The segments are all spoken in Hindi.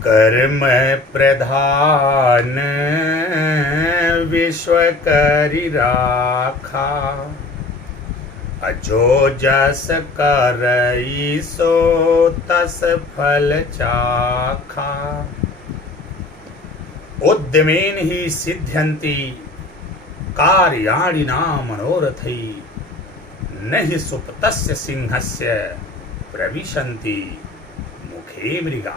कर्म प्रधान विश्व करि राखा, जो जस करई सो तस फल चाखा। उद्यमेन ही सिद्ध्यन्ति कार्याणि न मनोरथै, नहि सुप्तस्य सिंहस्य प्रविशन्ति मुखे मृगा।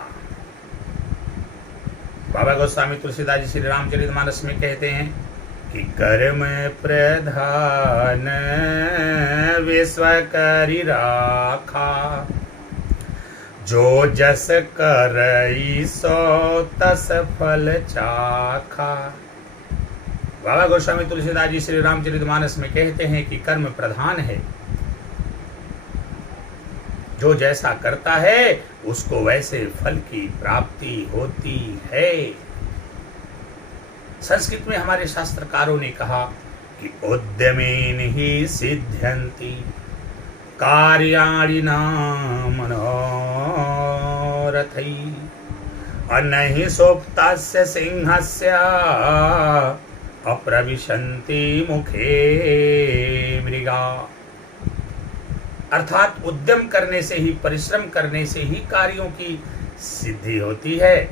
बाबा गोस्वामी तुलसीदास जी श्री रामचरितमानस में कहते हैं कि कर्म प्रधान विश्व करि राखा, जो जस करई सो तस फल चाखा। बाबा गोस्वामी तुलसीदास जी श्री रामचरितमानस में कहते हैं कि कर्म प्रधान है, जो जैसा करता है उसको वैसे फल की प्राप्ति होती है। संस्कृत में हमारे शास्त्रकारों ने कहा कि उद्यमेन ही सिद्ध्यन्ति कार्याणि न मनोरथै, नहि सुप्तस्य सिंहस्य अप्रविशन्ति मुखे मृगा। अर्थात उद्यम करने से ही, परिश्रम करने से ही कार्यों की सिद्धि होती है।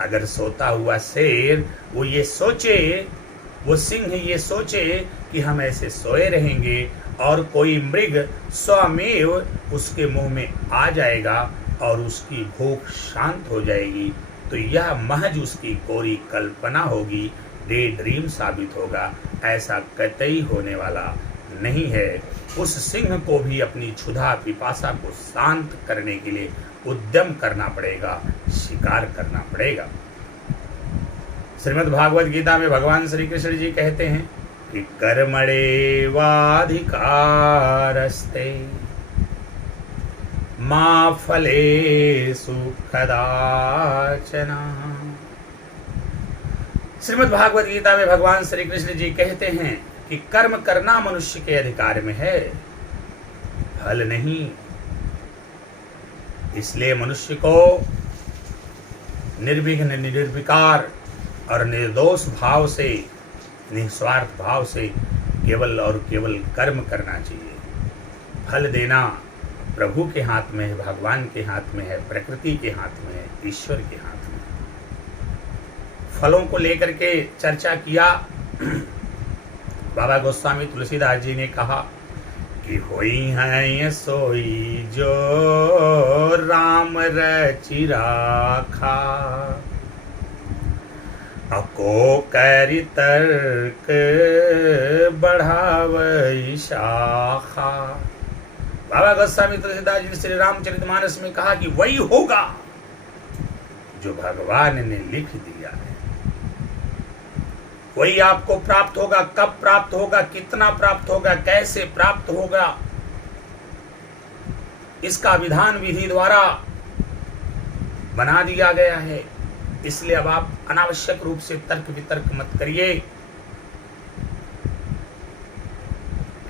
अगर सोता हुआ शेर वो ये सोचे, वो सिंह ये सोचे कि हम ऐसे सोए रहेंगे और कोई मृग स्वमेव उसके मुंह में आ जाएगा और उसकी भूख शांत हो जाएगी, तो यह महज उसकी कोरी कल्पना होगी, डे ड्रीम साबित होगा। ऐसा कतई होने वाला नहीं है। उस सिंह को भी अपनी क्षुधा पिपासा को शांत करने के लिए उद्यम करना पड़ेगा, शिकार करना पड़ेगा। श्रीमद् भागवत गीता में भगवान श्री कृष्ण जी कहते हैं कि कर्मणेवाधिकारस्ते मा फलेषु कदाचन। श्रीमद् भागवत गीता में भगवान श्री कृष्ण जी कहते हैं कि कर्म करना मनुष्य के अधिकार में है, फल नहीं। इसलिए मनुष्य को निर्विघ्न, निर्विकार और निर्दोष भाव से, निस्वार्थ भाव से केवल और केवल कर्म करना चाहिए। फल देना प्रभु के हाथ में है, भगवान के हाथ में है, प्रकृति के हाथ में है, ईश्वर के हाथ में है। फलों को लेकर के चर्चा किया। बाबा गोस्वामी तुलसीदास जी ने कहा कि होई हैं सोई जो राम रचि राखा, अको करि तर्क बढ़ावई शाखा। बाबा गोस्वामी तुलसीदास जी श्री रामचरितमानस में कहा कि वही होगा जो भगवान ने लिख दिया है, वही आपको प्राप्त होगा। कब प्राप्त होगा, कितना प्राप्त होगा, कैसे प्राप्त होगा, इसका विधान विधि द्वारा बना दिया गया है। इसलिए अब आप अनावश्यक रूप से तर्क वितर्क मत करिए।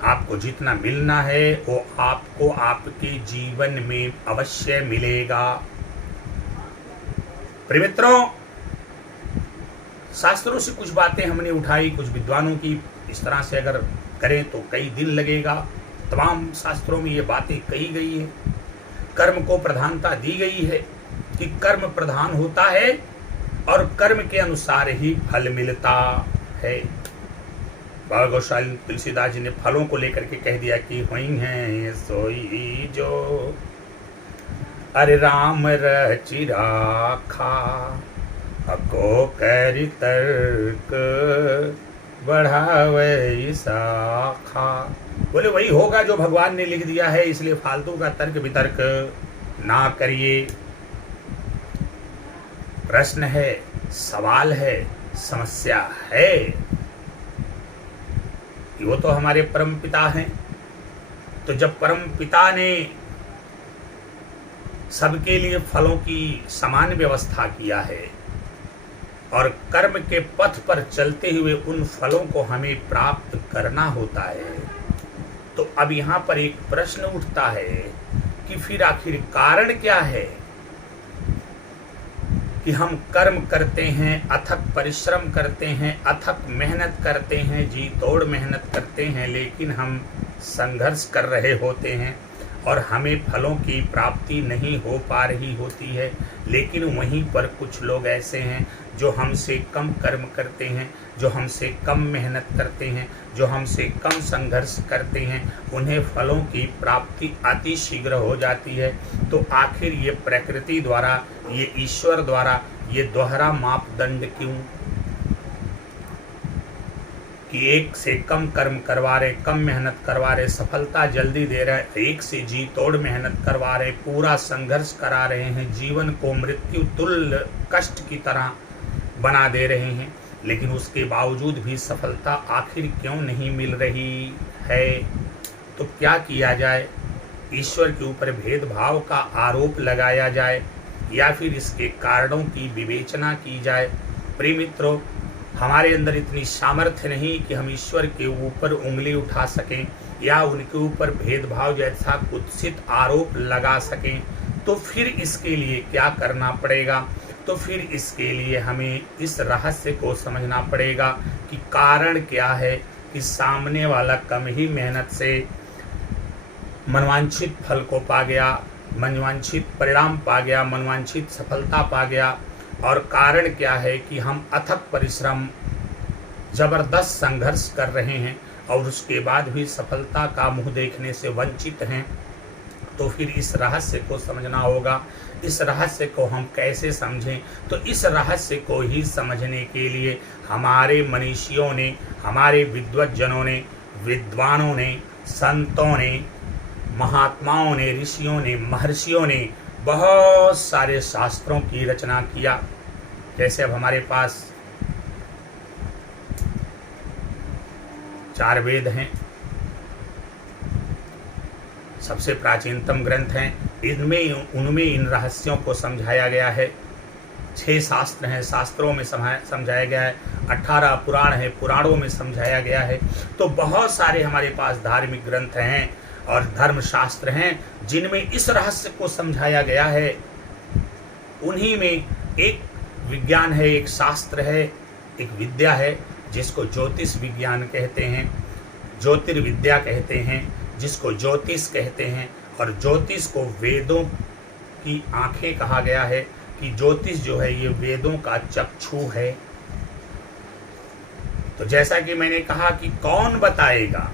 आपको जितना मिलना है वो आपको आपके जीवन में अवश्य मिलेगा। प्रिय मित्रों, शास्त्रों से कुछ बातें हमने उठाई, कुछ विद्वानों की, इस तरह से अगर करें तो कई दिन लगेगा। तमाम शास्त्रों में ये बातें कही गई है। कर्म को प्रधानता दी गई है कि कर्म प्रधान होता है और कर्म के अनुसार ही फल मिलता है। बाबा गोस्वामी तुलसीदास जी ने फलों को लेकर के कह दिया कि होई हैं सोई जो अरे राम रचि राखा, अको करि तर्क बढ़ावई शाखा। बोले वही होगा जो भगवान ने लिख दिया है, इसलिए फालतू का तर्क वितर्क ना करिए। प्रश्न है, सवाल है, समस्या है कि वो तो हमारे परम पिता हैं। तो जब परम पिता ने सबके लिए फलों की समान व्यवस्था किया है और कर्म के पथ पर चलते हुए उन फलों को हमें प्राप्त करना होता है, तो अब यहाँ पर एक प्रश्न उठता है कि फिर आखिर कारण क्या है कि कि हम कर्म करते हैं, अथक परिश्रम करते हैं, अथक मेहनत करते हैं, जी तोड़ मेहनत करते हैं, लेकिन हम संघर्ष कर रहे होते हैं और हमें फलों की प्राप्ति नहीं हो पा रही होती है। लेकिन वहीं पर कुछ लोग ऐसे हैं जो हमसे कम कर्म करते हैं, जो हमसे कम मेहनत करते हैं, जो हमसे कम संघर्ष करते हैं, उन्हें फलों की प्राप्ति अति शीघ्र हो जाती है। तो आखिर ये प्रकृति द्वारा, ये ईश्वर द्वारा ये दोहरा मापदंड क्यों कि एक से कम कर्म करवा रहे, कम मेहनत करवा रहे, सफलता जल्दी दे रहे, एक से जी तोड़ मेहनत करवा रहे, पूरा संघर्ष करा रहे हैं, जीवन को मृत्यु तुल्य कष्ट की तरह बना दे रहे हैं, लेकिन उसके बावजूद भी सफलता आखिर क्यों नहीं मिल रही है? तो क्या किया जाए? ईश्वर के ऊपर भेदभाव का आरोप लगाया जाए या फिर इसके कारणों की विवेचना की जाए? प्रिय मित्रों, हमारे अंदर इतनी सामर्थ्य नहीं कि हम ईश्वर के ऊपर उंगली उठा सकें या उनके ऊपर भेदभाव जैसा कुत्सित आरोप लगा सकें। तो फिर इसके लिए क्या करना पड़ेगा? तो फिर इसके लिए हमें इस रहस्य को समझना पड़ेगा कि कारण क्या है कि सामने वाला कम ही मेहनत से मनवांछित फल को पा गया, मनवांछित परिणाम पा गया, मनवांछित सफलता पा गया। और कारण क्या है कि हम अथक परिश्रम, जबरदस्त संघर्ष कर रहे हैं और उसके बाद भी सफलता का मुंह देखने से वंचित हैं। तो फिर इस रहस्य को समझना होगा। इस रहस्य को हम कैसे समझें? तो इस रहस्य को ही समझने के लिए हमारे मनीषियों ने, हमारे विद्वज्जनों ने, विद्वानों ने, संतों ने, महात्माओं ने, ऋषियों ने, महर्षियों ने बहुत सारे शास्त्रों की रचना किया। जैसे अब हमारे पास 4 वेद हैं, सबसे प्राचीनतम ग्रंथ हैं, उनमें इन रहस्यों को समझाया गया है। 6 शास्त्र हैं, शास्त्रों में समझाया गया है। 18 पुराण है, पुराणों में समझाया गया है। तो बहुत सारे हमारे पास धार्मिक ग्रंथ हैं और धर्मशास्त्र हैं जिनमें इस रहस्य को समझाया गया है। उन्हीं में एक विज्ञान है, एक शास्त्र है, एक विद्या है जिसको ज्योतिष विज्ञान कहते हैं, ज्योतिर्विद्या कहते हैं, जिसको ज्योतिष कहते हैं। और ज्योतिष को वेदों की आंखें कहा गया है कि ज्योतिष जो है ये वेदों का चक्षु है। तो जैसा कि मैंने कहा कि कौन बताएगा,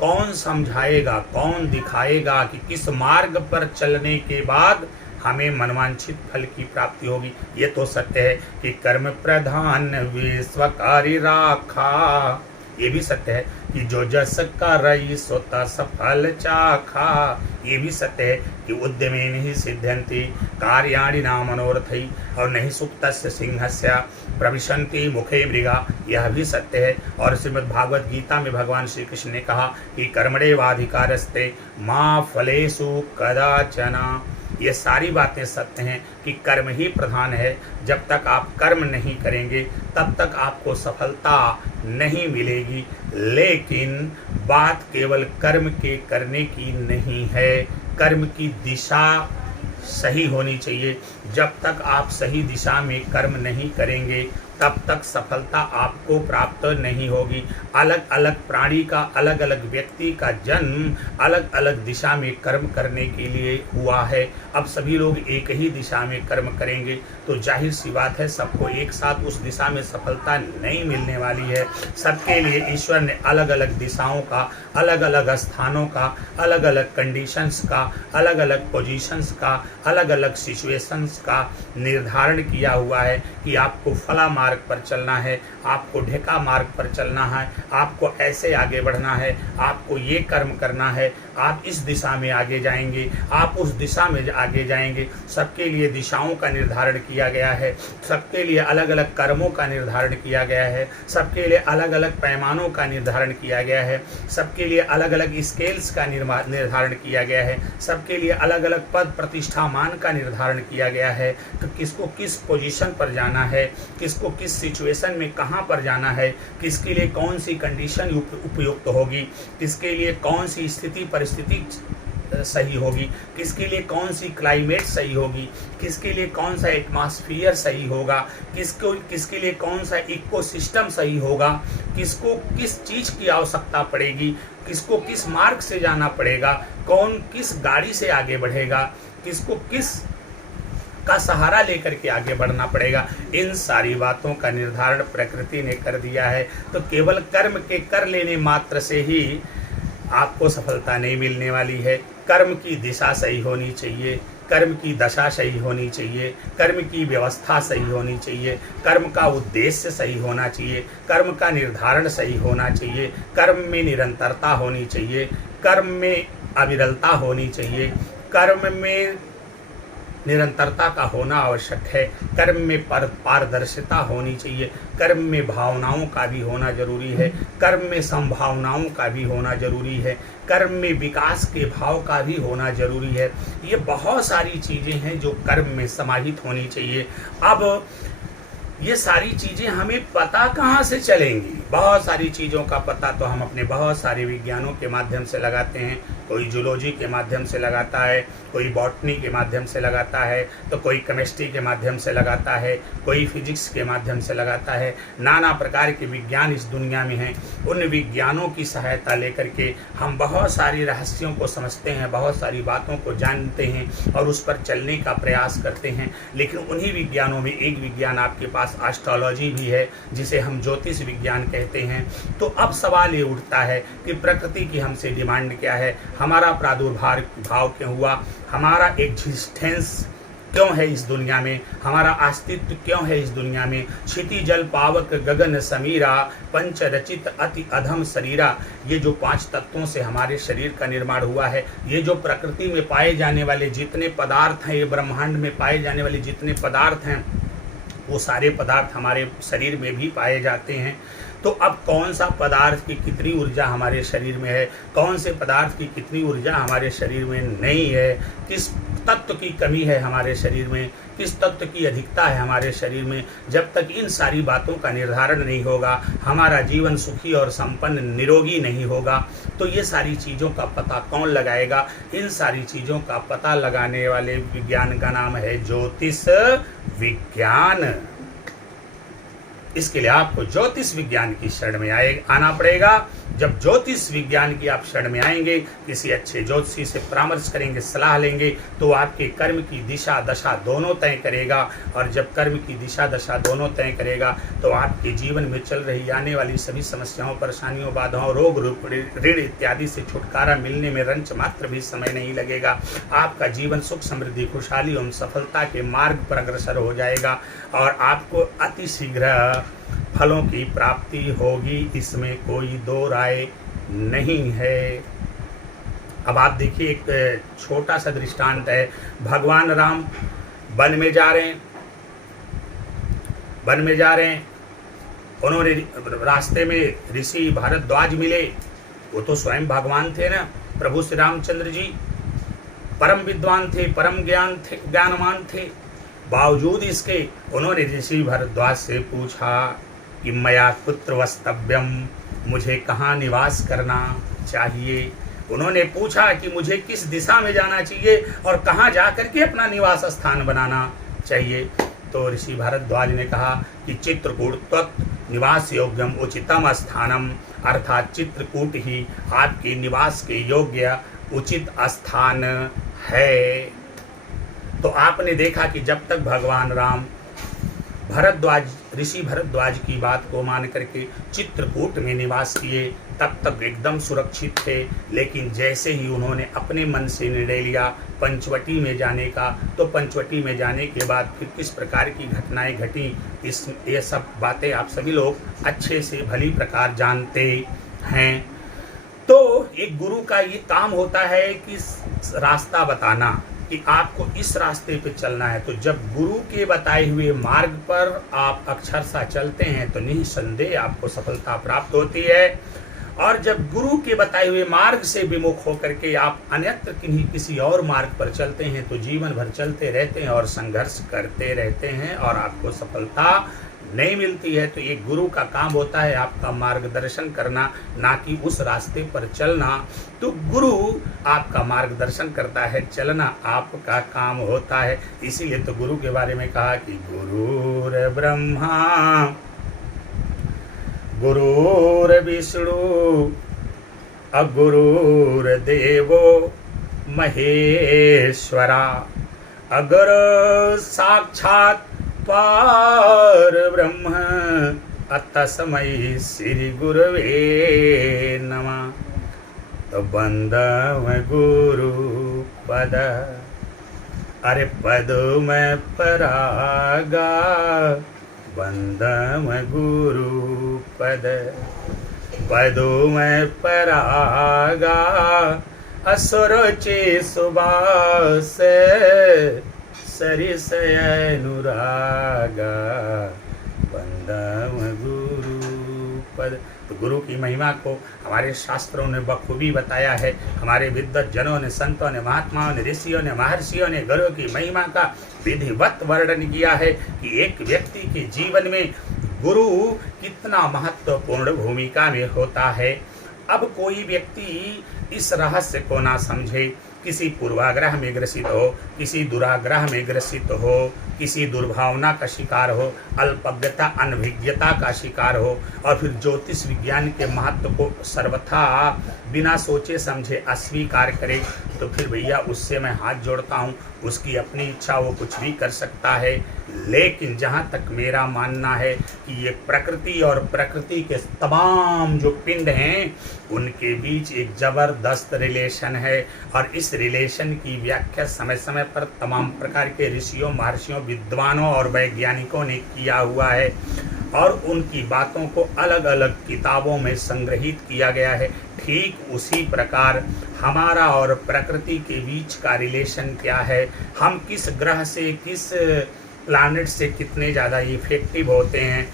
कौन समझाएगा, कौन दिखाएगा कि किस मार्ग पर चलने के बाद हमें मनवांछित फल की प्राप्ति होगी? ये तो सत्य है कि कर्म प्रधान विश्व कार्य राखा। ये भी सत्य है कि जो जस करई सोता सफल चाखा। ये भी सत्य है कि उद्यमे नहीं सिद्ध्यन्ति कार्याणि न मनोरथै और नहीं सुप्तस्य सिंहस्य प्रविशन्ति मुखे मृगा। यह भी सत्य है। और श्रीमद् भागवत गीता में भगवान श्री कृष्ण ने कहा कि कर्मणेवाधिकारस्ते मा फलेषु कदाचन। ये सारी बातें सत्य हैं कि कर्म ही प्रधान है। जब तक आप कर्म नहीं करेंगे तब तक आपको सफलता नहीं मिलेगी। लेकिन बात केवल कर्म के करने की नहीं है, कर्म की दिशा सही होनी चाहिए। जब तक आप सही दिशा में कर्म नहीं करेंगे तब तक सफलता आपको प्राप्त नहीं होगी। अलग अलग प्राणी का, अलग अलग व्यक्ति का जन्म अलग अलग दिशा में कर्म करने के लिए हुआ है। अब सभी लोग एक ही दिशा में कर्म करेंगे तो जाहिर सी बात है सबको एक साथ उस दिशा में सफलता नहीं मिलने वाली है। सबके लिए ईश्वर ने अलग अलग दिशाओं का, अलग अलग स्थानों का, अलग अलग कंडीशंस का, अलग अलग पोजीशंस का, अलग अलग सिचुएशंस का निर्धारण किया हुआ है कि आपको फला मार्ग पर चलना है, आपको ढेका मार्ग पर चलना है, आपको ऐसे आगे बढ़ना है, आपको ये कर्म करना है, आप इस दिशा में आगे जाएंगे, आप उस दिशा में आगे जाएंगे। सबके लिए दिशाओं का निर्धारण किया गया है, सबके लिए अलग अलग कर्मों का निर्धारण किया गया है, सबके लिए अलग अलग पैमानों का निर्धारण किया गया है, सबके लिए अलग अलग स्केल्स का निर्धारण किया गया है, सबके लिए अलग अलग पद प्रतिष्ठा मान का निर्धारण किया गया है कि किसको किस पोजीशन पर जाना है, किसको किस सिचुएशन में कहाँ पर जाना है, किसके लिए कौन सी कंडीशन उपयुक्त होगी, किसके लिए कौन सी स्थिति परिस्थिति सही होगी, किसके लिए कौन सी क्लाइमेट सही होगी, किसके लिए कौन सा एटमॉस्फेयर सही होगा, किसके लिए कौन सा इकोसिस्टम सही होगा, किसको किस चीज़ की आवश्यकता पड़ेगी, किसको किस मार्ग से जाना पड़ेगा, कौन किस गाड़ी से आगे बढ़ेगा, किसको किस का सहारा लेकर के आगे बढ़ना पड़ेगा। इन सारी बातों का निर्धारण प्रकृति ने कर दिया है। तो केवल कर्म के कर लेने मात्र से ही आपको सफलता नहीं मिलने वाली है। कर्म की दिशा सही होनी चाहिए, कर्म की दशा सही होनी चाहिए, कर्म की व्यवस्था सही होनी चाहिए, कर्म का उद्देश्य सही होना चाहिए, कर्म का निर्धारण सही होना चाहिए, कर्म में निरंतरता होनी चाहिए, कर्म में अविरलता होनी चाहिए, कर्म में निरंतरता का होना आवश्यक है, कर्म में पारदर्शिता होनी चाहिए, कर्म में भावनाओं का भी होना जरूरी है, कर्म में संभावनाओं का भी होना जरूरी है, कर्म में विकास के भाव का भी होना जरूरी है। ये बहुत सारी चीज़ें हैं जो कर्म में समाहित होनी चाहिए। अब ये सारी चीज़ें हमें पता कहाँ से चलेंगी? बहुत सारी चीज़ों का पता तो हम अपने बहुत सारे विज्ञानों के माध्यम से लगाते हैं। कोई जूलॉजी के माध्यम से लगाता है, कोई बॉटनी के माध्यम से लगाता है, तो कोई केमिस्ट्री के माध्यम से लगाता है, कोई फिजिक्स के माध्यम से लगाता है। नाना प्रकार के विज्ञान इस दुनिया में हैं। उन विज्ञानों की सहायता लेकर के हम बहुत सारी रहस्यों को समझते हैं, बहुत सारी बातों को जानते हैं और उस पर चलने का प्रयास करते हैं। लेकिन उन्हीं विज्ञानों में एक विज्ञान आपके पास एस्ट्रोलॉजी भी है, जिसे हम ज्योतिष विज्ञान कहते हैं। तो अब सवाल ये उठता है कि प्रकृति की हमसे डिमांड क्या है, हमारा प्रादुर्भाव क्यों हुआ, हमारा एग्जिस्टेंस क्यों है इस दुनिया में, हमारा अस्तित्व क्यों है इस दुनिया में। क्षिति जल पावक गगन समीरा, पंच रचित अति अधम शरीरा। ये जो 5 तत्वों से हमारे शरीर का निर्माण हुआ है, ये जो प्रकृति में पाए जाने वाले जितने पदार्थ हैं, ये ब्रह्मांड में पाए जाने वाले जितने पदार्थ हैं, वो सारे पदार्थ हमारे शरीर में भी पाए जाते हैं। तो अब कौन सा पदार्थ की कितनी ऊर्जा हमारे शरीर में है, कौन से पदार्थ की कितनी ऊर्जा हमारे शरीर में नहीं है, किस तत्व की कमी है हमारे शरीर में, किस तत्व की अधिकता है हमारे शरीर में, जब तक इन सारी बातों का निर्धारण नहीं होगा, हमारा जीवन सुखी और संपन्न निरोगी नहीं होगा। तो ये सारी चीज़ों का पता कौन लगाएगा? इन सारी चीज़ों का पता लगाने वाले विज्ञान का नाम है ज्योतिष विज्ञान। इसके लिए आपको ज्योतिष विज्ञान की शरण में आना पड़ेगा। जब ज्योतिष विज्ञान की आप शरण में आएंगे, किसी अच्छे ज्योतिषी से परामर्श करेंगे, सलाह लेंगे, तो आपके कर्म की दिशा दशा दोनों तय करेगा। और जब कर्म की दिशा दशा दोनों तय करेगा, तो आपके जीवन में चल रही आने वाली सभी समस्याओं, परेशानियों, बाधाओं, रोग, ऋण इत्यादि से छुटकारा मिलने में रंच मात्र भी समय नहीं लगेगा। आपका जीवन सुख, समृद्धि, खुशहाली एवं सफलता के मार्ग पर अग्रसर हो जाएगा और आपको अतिशीघ्र फलों की प्राप्ति होगी, इसमें कोई दो राय नहीं है। अब आप देखिए, एक छोटा सा दृष्टांत है। भगवान राम वन में जा रहे हैं, उन्होंने रास्ते में ऋषि भारद्वाज मिले। वो तो स्वयं भगवान थे ना, प्रभु श्री रामचंद्र जी परम विद्वान थे, परम ज्ञानवान थे। बावजूद इसके उन्होंने ऋषि भारद्वाज से पूछा कि मया कुत्र वस्तव्यम, मुझे कहाँ निवास करना चाहिए। उन्होंने पूछा कि मुझे किस दिशा में जाना चाहिए और कहाँ जा करके अपना निवास स्थान बनाना चाहिए। तो ऋषि भारद्वाज ने कहा कि चित्रकूट त्वत् निवास योग्यम उचितम स्थानम, अर्थात चित्रकूट ही आपके निवास के योग्य उचित स्थान है। तो आपने देखा कि जब तक भगवान राम ऋषि भरद्वाज की बात को मान करके चित्रकूट में निवास किए, तब तक एकदम सुरक्षित थे। लेकिन जैसे ही उन्होंने अपने मन से निर्णय लिया पंचवटी में जाने का, तो पंचवटी में जाने के बाद फिर किस प्रकार की घटनाएं घटी, ये सब बातें आप सभी लोग अच्छे से भली प्रकार जानते हैं। तो एक गुरु का ये काम होता है कि रास्ता बताना, कि आपको इस रास्ते पे चलना है। तो जब गुरु के बताए हुए मार्ग पर आप अक्षरशः चलते हैं, तो निसंदेह आपको सफलता प्राप्त होती है। और जब गुरु के बताए हुए मार्ग से विमुख होकर के आप अन्यत्र किसी और मार्ग पर चलते हैं तो जीवन भर चलते रहते हैं और संघर्ष करते रहते हैं और आपको सफलता नहीं मिलती है। तो एक गुरु का काम होता है आपका मार्गदर्शन करना, ना कि उस रास्ते पर चलना। तो गुरु आपका मार्गदर्शन करता है, चलना आपका काम होता है। इसीलिए तो गुरु के बारे में कहा कि गुरुर ब्रह्मा गुरुर विष्णु अगुरुर देवो महेश्वरा अगर साक्षात पार ब्रह्म तस्मै श्री गुरवे नमः। तो बंदम गुरु पद, अरे पद में परागा, बंदम गुरु पद, पदो में परागा, असुरुचि सुबास सरिस अनुरागा, बंदम गुरु पद। तो गुरु की महिमा को हमारे शास्त्रों ने बखूबी बताया है। हमारे विद्वत जनों ने, संतों ने, महात्माओं ने, ऋषियों ने, महर्षियों ने गुरु की महिमा का विधिवत वर्णन किया है कि एक व्यक्ति के जीवन में गुरु कितना महत्वपूर्ण भूमिका में होता है। अब कोई व्यक्ति इस रहस्य को ना समझे, किसी पूर्वाग्रह में ग्रसित हो, किसी दुराग्रह में ग्रसित हो, किसी दुर्भावना का शिकार हो, अल्पज्ञता अनभिज्ञता का शिकार हो और फिर ज्योतिष विज्ञान के महत्व को सर्वथा बिना सोचे समझे अस्वीकार करे, तो फिर भैया उससे मैं हाथ जोड़ता हूँ। उसकी अपनी इच्छा, वो कुछ भी कर सकता है। लेकिन जहाँ तक मेरा मानना है कि ये प्रकृति और प्रकृति के तमाम जो पिंड हैं उनके बीच एक ज़बरदस्त रिलेशन है और इस रिलेशन की व्याख्या समय समय पर तमाम प्रकार के ऋषियों, महर्षियों, विद्वानों और वैज्ञानिकों ने किया हुआ है और उनकी बातों को अलग अलग किताबों में संग्रहित किया गया है। ठीक उसी प्रकार हमारा और प्रकृति के बीच का रिलेशन क्या है, हम किस ग्रह से, किस प्लैनेट से कितने ज़्यादा इफेक्टिव होते हैं,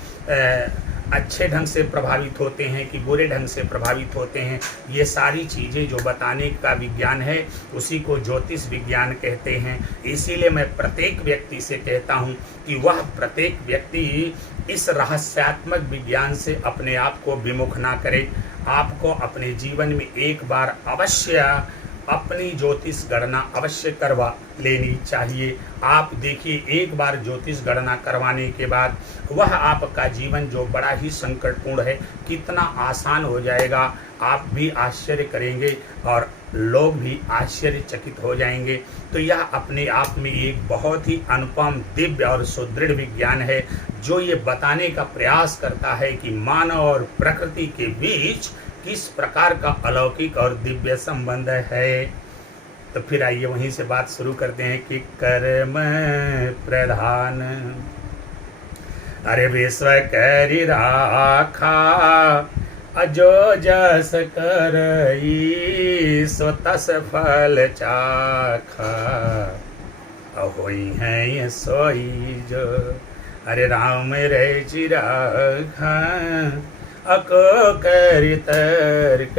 अच्छे ढंग से प्रभावित होते हैं कि बुरे ढंग से प्रभावित होते हैं, ये सारी चीज़ें जो बताने का विज्ञान है उसी को ज्योतिष विज्ञान कहते हैं। इसीलिए मैं प्रत्येक व्यक्ति से कहता हूँ कि वह प्रत्येक व्यक्ति इस रहस्यात्मक विज्ञान से अपने आप को विमुख ना करे। आपको अपने जीवन में एक बार अवश्य अपनी ज्योतिष गणना अवश्य करवा लेनी चाहिए। आप देखिए, एक बार ज्योतिष गणना करवाने के बाद वह आपका जीवन जो बड़ा ही संकटपूर्ण है कितना आसान हो जाएगा। आप भी आश्चर्य करेंगे और लोग भी आश्चर्यचकित हो जाएंगे। तो यह अपने आप में एक बहुत ही अनुपम, दिव्य और सुदृढ़ विज्ञान है जो ये बताने का प्रयास करता है कि मानव और प्रकृति के बीच किस प्रकार का अलौकिक और दिव्य संबंध है। तो फिर आइए वहीं से बात शुरू करते हैं कि कर्म प्रधान, अरे विश्व करि राखा, अजो जस करई सो तस फल चाखा, होई है ये सोई जो, अरे राम रे चिराखा, अको करि तर्क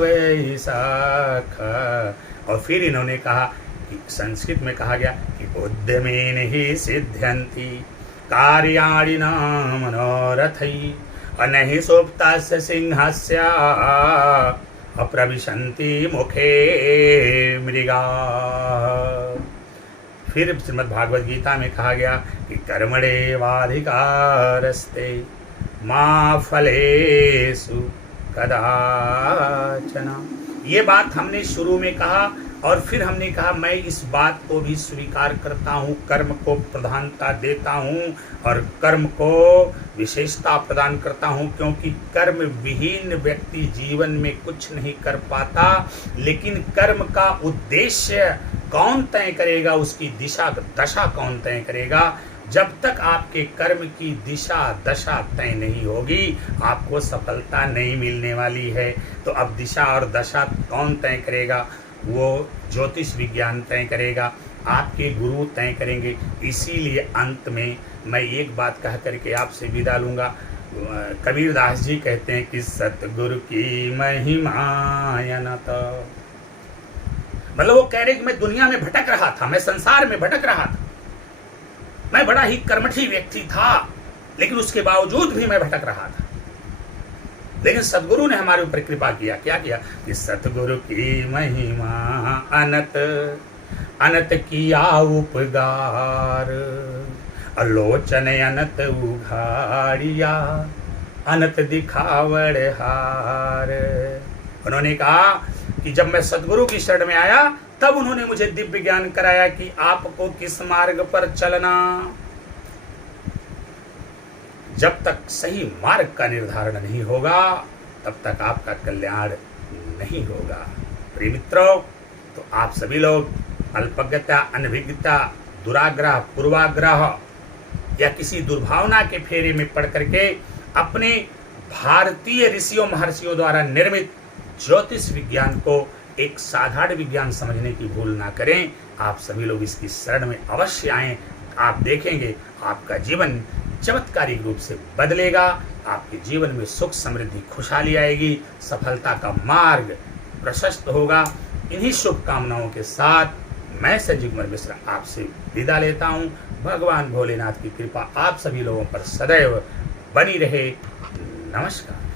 वे शाखा। और फिर इन्होंने कहा कि संस्कृत में कहा गया कि उद्यमेन ही सिद्ध्यन्ति कार्याणि न मनोरथै, अनहि सुप्तस्य सिंहस्य अप्रविशन्ति मुखे मृगा। फिर श्रीमद् भागवत गीता में कहा गया कि कर्मणेवाधिकारस्ते मा फलेषु कदाचन। ये बात हमने शुरू में कहा और फिर हमने कहा मैं इस बात को भी स्वीकार करता हूँ, कर्म को प्रधानता देता हूँ और कर्म को विशेषता प्रदान करता हूँ, क्योंकि कर्म विहीन व्यक्ति जीवन में कुछ नहीं कर पाता। लेकिन कर्म का उद्देश्य कौन तय करेगा, उसकी दिशा दशा कौन तय करेगा? जब तक आपके कर्म की दिशा दशा तय नहीं होगी आपको सफलता नहीं मिलने वाली है। तो अब दिशा और दशा कौन तय करेगा? वो ज्योतिष विज्ञान तय करेगा, आपके गुरु तय करेंगे। इसीलिए अंत में मैं एक बात कह करके आपसे विदा लूँगा। कबीरदास जी कहते हैं कि सतगुरु की महिमा अनंत। मतलब वो कह रहे कि मैं दुनिया में भटक रहा था, मैं संसार में भटक रहा था, मैं बड़ा ही कर्मठी व्यक्ति था, लेकिन उसके बावजूद भी मैं भटक रहा था। लेकिन सतगुरु ने हमारे ऊपर कृपा किया। क्या किया? कि सतगुरु की महिमा अनंत, अनंत किया उपगार, अलोचन अनंत उघाड़िया, अनंत दिखावड़ हार। उन्होंने कहा कि जब मैं सतगुरु की शरण में आया तब उन्होंने मुझे दिव्य ज्ञान कराया कि आपको किस मार्ग पर चलना। जब तक सही मार्ग का निर्धारण नहीं होगा तब तक आपका कल्याण नहीं होगा। प्रिय मित्रों, तो आप सभी लोग अल्पज्ञता, अनभिज्ञता, दुराग्रह, पूर्वाग्रह या किसी दुर्भावना के फेरे में पड़ करके अपने भारतीय ऋषियों महर्षियों द्वारा निर्मित ज्योतिष विज्ञान को एक साधारण विज्ञान समझने की भूल ना करें। आप सभी लोग इसकी शरण में अवश्य आएं। आप देखेंगे आपका जीवन चमत्कारिक रूप से बदलेगा, आपके जीवन में सुख, समृद्धि, खुशहाली आएगी, सफलता का मार्ग प्रशस्त होगा। इन्हीं शुभकामनाओं के साथ मैं संजीव कुमार मिश्रा आपसे विदा लेता हूं। भगवान भोलेनाथ की कृपा आप सभी लोगों पर सदैव बनी रहे। नमस्कार।